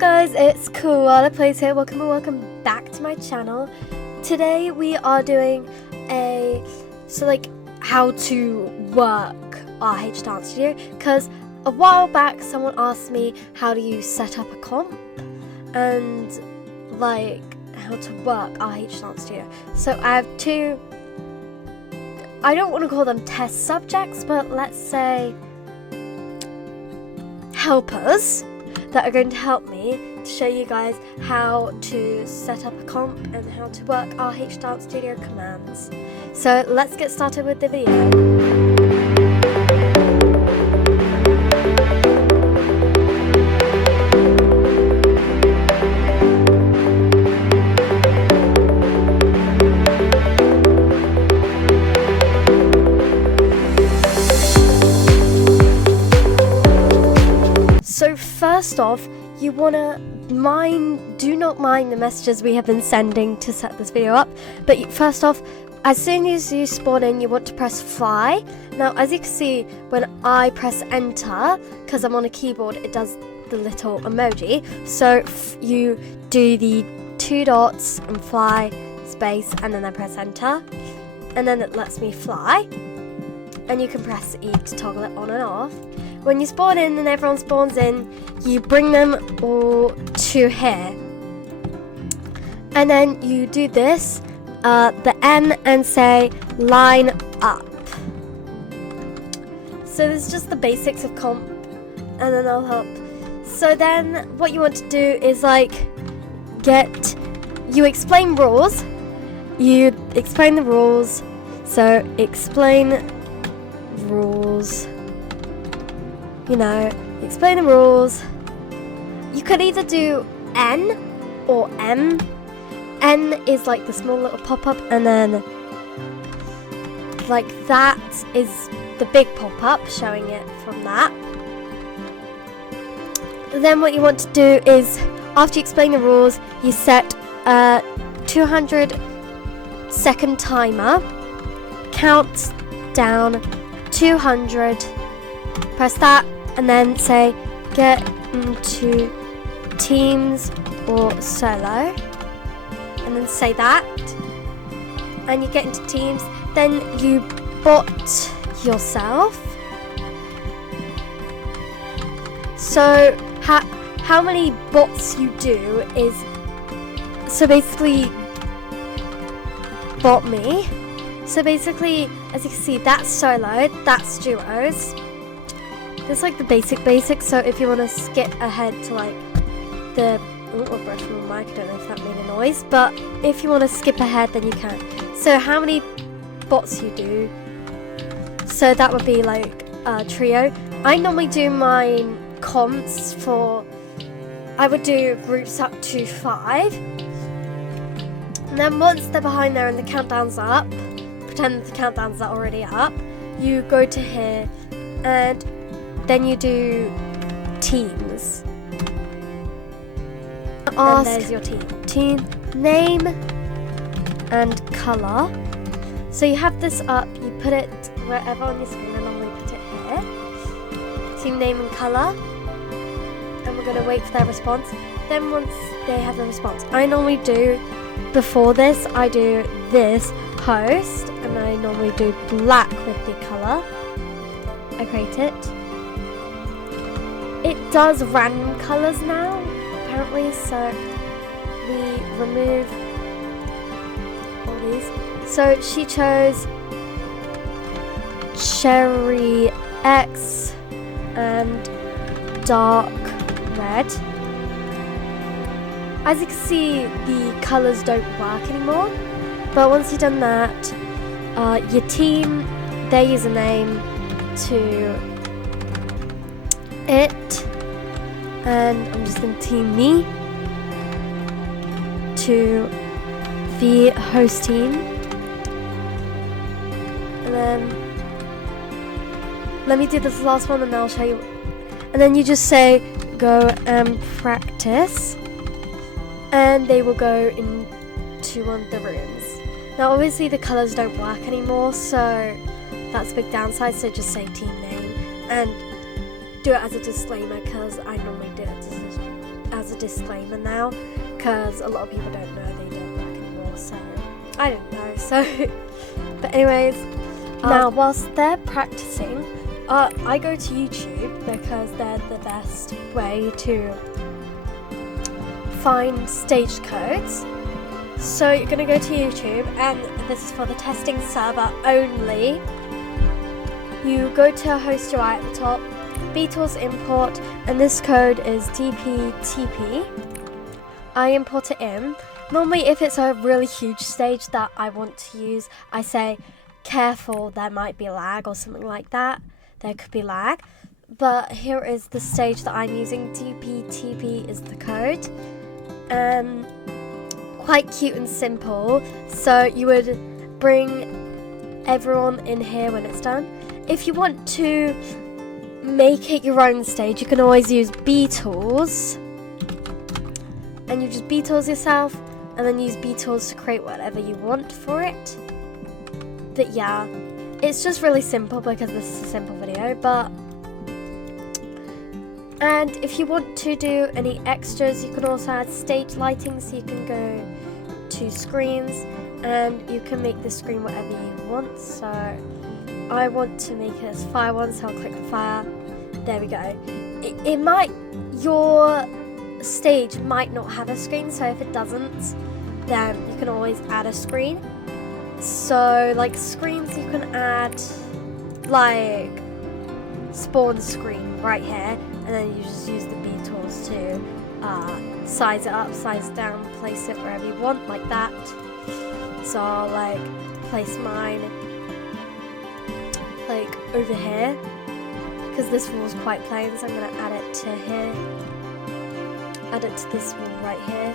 guys, it's Koala Plays here. Welcome back to my channel. Today we are doing how to work RH Dance Studio, because a while back someone asked me how do you set up a comp and how to work RH Dance Studio. So I have two, I don't want to call them test subjects, but let's say helpers that are going to help me to show you guys how to set up a comp and how to work RH Dance Studio commands. So let's get started with the video. So first off, you want to do not mind the messages we have been sending to set this video up. But first off, as soon as you spawn in, you want to press fly. Now, as you can see, when I press enter, because I'm on a keyboard, it does the little emoji. So you do the two dots and fly, space, and then I press enter. And then it lets me fly. And you can press E to toggle it on and off. When you spawn in and everyone spawns in, you bring them all to here. And then you do this, the N, and say line up. So this is just the basics of comp, and then I'll help. So then what you want to do is you explain rules. You explain the rules. So explain rules. Explain the rules. You could either do N or M. N is like the small little pop-up, and then that is the big pop-up showing it from that. Then what you want to do is, after you explain the rules, you set a 200-second timer, count down 200, press that, and then say get into teams or solo, and then say that, and you get into teams. Then you bot yourself. So how many bots you do is, so basically bot me. So basically, as you can see, that's solo, that's duos. It's the basics. So if you want to skip ahead to the brush from my mic, I don't know if that made a noise, but if you want to skip ahead, then you can. So how many bots you do? So that would be a trio. I normally do my comps I would do groups up to 5. And then once they're behind there and the countdown's up, pretend the countdowns are already up, you go to here and then you do teams. And there's your team name and color. So you have this up, you put it wherever on your screen. I normally put it here. Team name and color. And we're going to wait for their response. Then once they have the response, I normally do, before this, I do this host, and I normally do black with the color. I create it. It does random colors now, apparently, so we remove all these. So she chose Cherry X and Dark Red. As you can see, the colors don't work anymore, but once you've done that, your team, their username to it, and I'm just going to team me to the host team, and then let me do this last one and then I'll show you. And then you just say go and practice, and they will go into one of the rooms. Now obviously the colors don't work anymore, so that's a big downside, so just say team name and do it as a disclaimer, because I normally do it as a disclaimer now, because a lot of people don't know they don't work anymore, so I don't know, so but anyways, now whilst they're practicing, I go to YouTube because they're the best way to find stage codes. So you're going to go to YouTube, and this is for the testing server only. You go to host UI at the top, Beatles import, and this code is DPTP. I import it in. Normally if it's a really huge stage that I want to use, I say careful, there might be lag or something like that. There could be lag. But here is the stage that I'm using. DPTP is the code. Quite cute and simple. So you would bring everyone in here when it's done. If you want to make it your own stage, you can always use Beatles. And you just Beatles yourself, and then use Beatles to create whatever you want for it. But yeah, it's just really simple because this is a simple video, and if you want to do any extras, you can also add stage lighting, so you can go to screens and you can make the screen whatever you want. So I want to make it as fire one, so I'll click on fire. There we go. Your stage might not have a screen, so if it doesn't, then you can always add a screen. So like screens, you can add like spawn screen right here, and then you just use the Beatles to size it up, size it down, place it wherever you want, like that. So I'll like place mine like over here, because this wall is quite plain, so I'm going to add it to here, add it to this wall right here,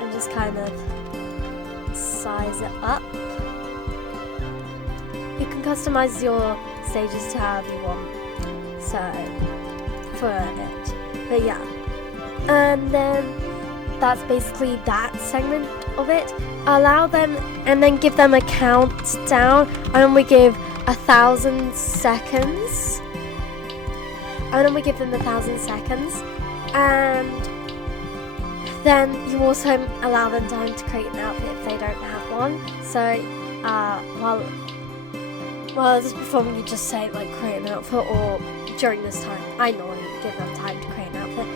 and just kind of size it up. You can customize your stages to however you want, so for it, but yeah. And then that's basically that segment of it. Allow them and then give them a countdown, and we give 1,000 seconds. And then we give them 1,000 seconds, and then you also allow them time to create an outfit if they don't have one. So while it's performing, you just say like create an outfit, or during this time, I normally give them time to create an outfit.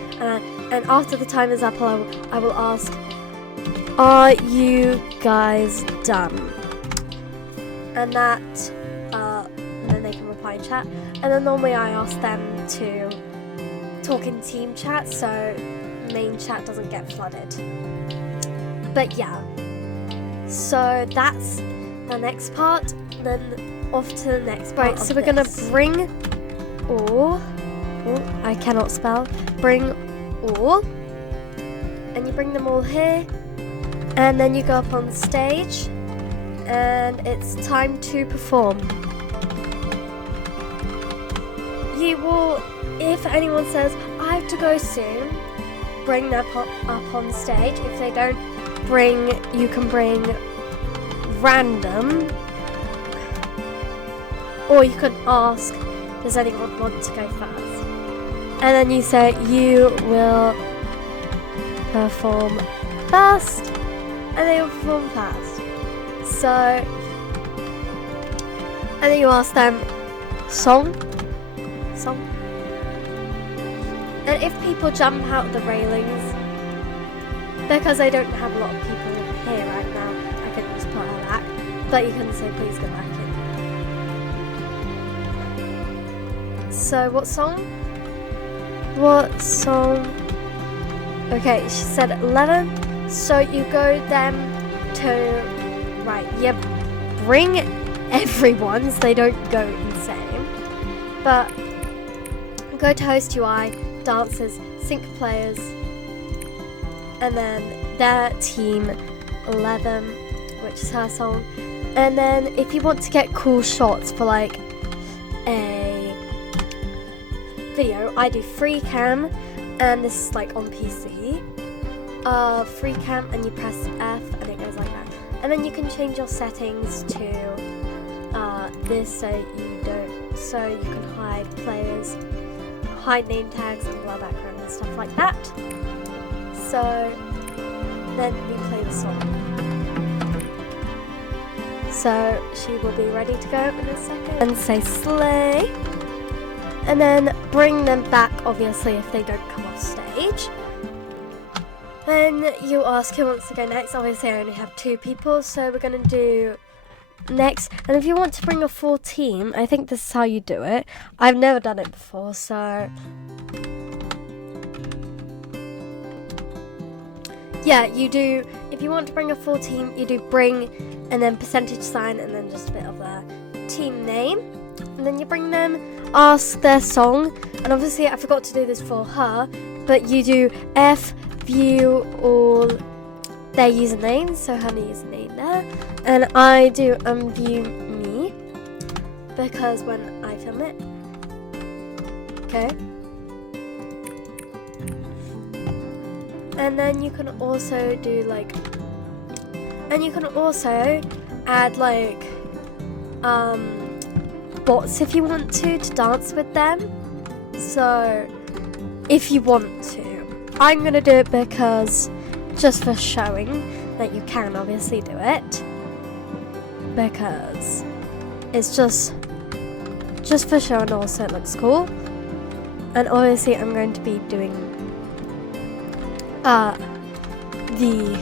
And after the time is up, I will ask, are you guys done? And that, and then they can reply in chat. And then normally I ask them to talk in team chat, so main chat doesn't get flooded. But yeah, so that's the next part. Then off to the next part. Right, so we're gonna bring all. Oh, I cannot spell. Bring all, and you bring them all here, and then you go up on stage, and it's time to perform. You will, if anyone says I have to go soon, bring them up on stage. If they don't bring, you can bring random, or you can ask, does anyone want to go first? And then you say you will perform first, and they will perform first. So, and then you ask them song. And if people jump out the railings, because I don't have a lot of people here right now, I can just put her back, but you can say please go back in. So what song? Okay, she said 11. So you go then to, right, you bring everyone so they don't go insane. But go to host UI, dancers, sync players, and then their team 11, which is her song. And then if you want to get cool shots for like a video, I do free cam, and this is like on PC. Free cam, and you press F and it goes like that. And then you can change your settings to this, so you can hide players, hide name tags and blur background and stuff like that. So then we play the song. So she will be ready to go in a second. And say slay. And then bring them back, obviously, if they don't come off stage. Then you ask who wants to go next. Obviously, I only have 2 people, so we're going to do next. And if you want to bring a full team, I think this is how you do it. I've never done it before, so yeah, you do. If you want to bring a full team, you do bring and then percentage sign and then just a bit of a team name. And then you bring them, ask their song, and obviously I forgot to do this for her, but you do F view all their usernames, so her username there, and I do view me because when I film it, okay. And then you can also do like, and you can also add like bots if you want to dance with them. So if you want to, I'm gonna do it because just for showing that you can obviously do it, because it's just for show and also it looks cool. And obviously I'm going to be doing the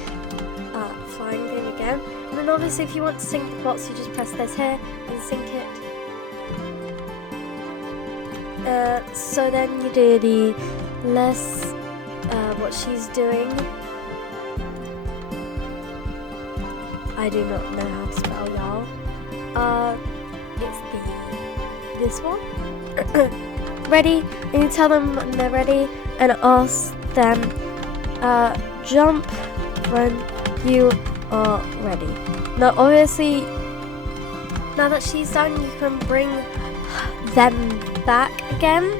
flying thing again. And then obviously if you want to sync the bots, you just press this here and sync it. So then you do the less what she's doing. I do not know how to spell y'all. It's this one. Ready? And you tell them when they're ready and ask them jump when you are ready. Now obviously, now that she's done, you can bring them back again.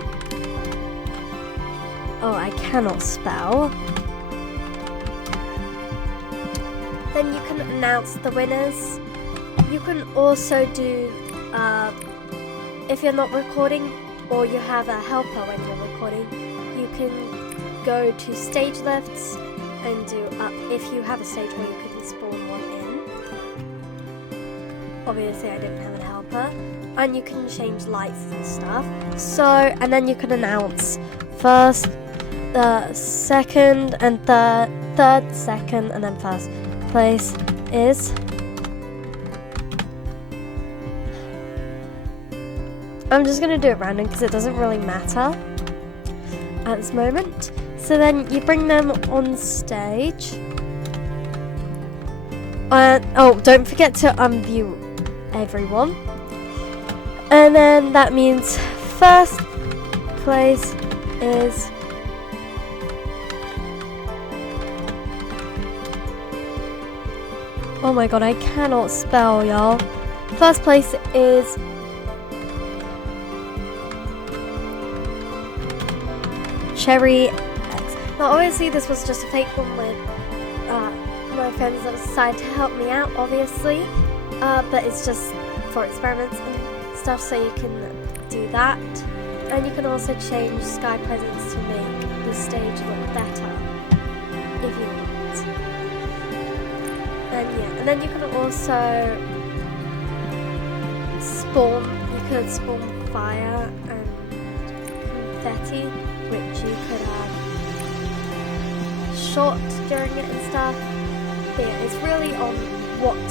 Oh, I cannot spell. Then you can announce the winners. You can also do, if you're not recording or you have a helper when you're recording, you can go to stage lifts and do up if you have a stage where you can spawn one in. Obviously I didn't have a helper. And you can change lights and stuff. So, and then you can announce first, second and third, second, and then first place is. I'm just going to do it random because it doesn't really matter at this moment. So then you bring them on stage. Oh, don't forget to unview everyone. And then that means first place is oh my god, I cannot spell, y'all. First place is Cherry X. Now obviously this was just a fake one with my friends that decided to help me out, obviously. But it's just for experiments and stuff, so you can do that. And you can also change sky presence to make the stage look better if you want. And yeah, and then you can also spawn, you could spawn fire and confetti, which you could have shot during it and stuff. But yeah, it's really on what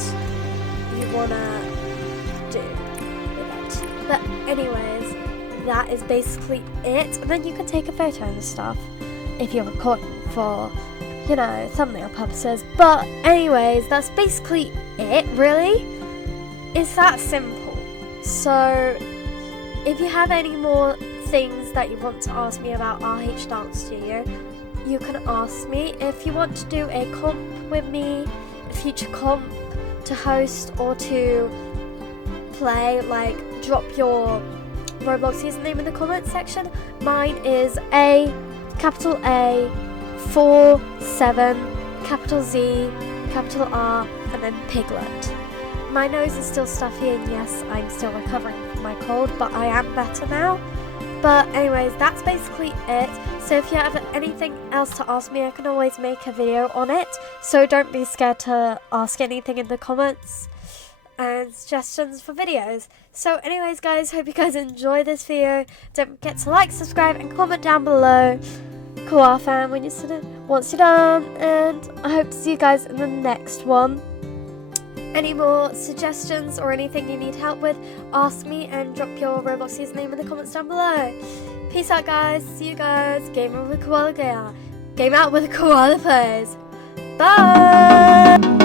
you wanna do with it. But anyways, that is basically it. And then you can take a photo and stuff if you're recording for, you know, thumbnail purposes. But anyways, that's basically it, really. It's that simple. So if you have any more things that you want to ask me about RH Dance Studio, you can ask me. If you want to do a comp with me, a future comp to host or to play, like drop your Roblox username in the comments section. Mine is A, capital A, 47, capital Z, capital R, and then Piglet. My nose is still stuffy, and yes, I'm still recovering from my cold, but I am better now. But anyways, that's basically it. So if you have anything else to ask me, I can always make a video on it. So don't be scared to ask anything in the comments and suggestions for videos. So anyways guys, hope you guys enjoy this video. Don't forget to like, subscribe and comment down below. Koala fan when once you're done, and I hope to see you guys in the next one. Any more suggestions or anything you need help with, ask me and drop your Roblox username in the comments down below. Peace out guys, see you guys. Game out with a koala plays. Bye!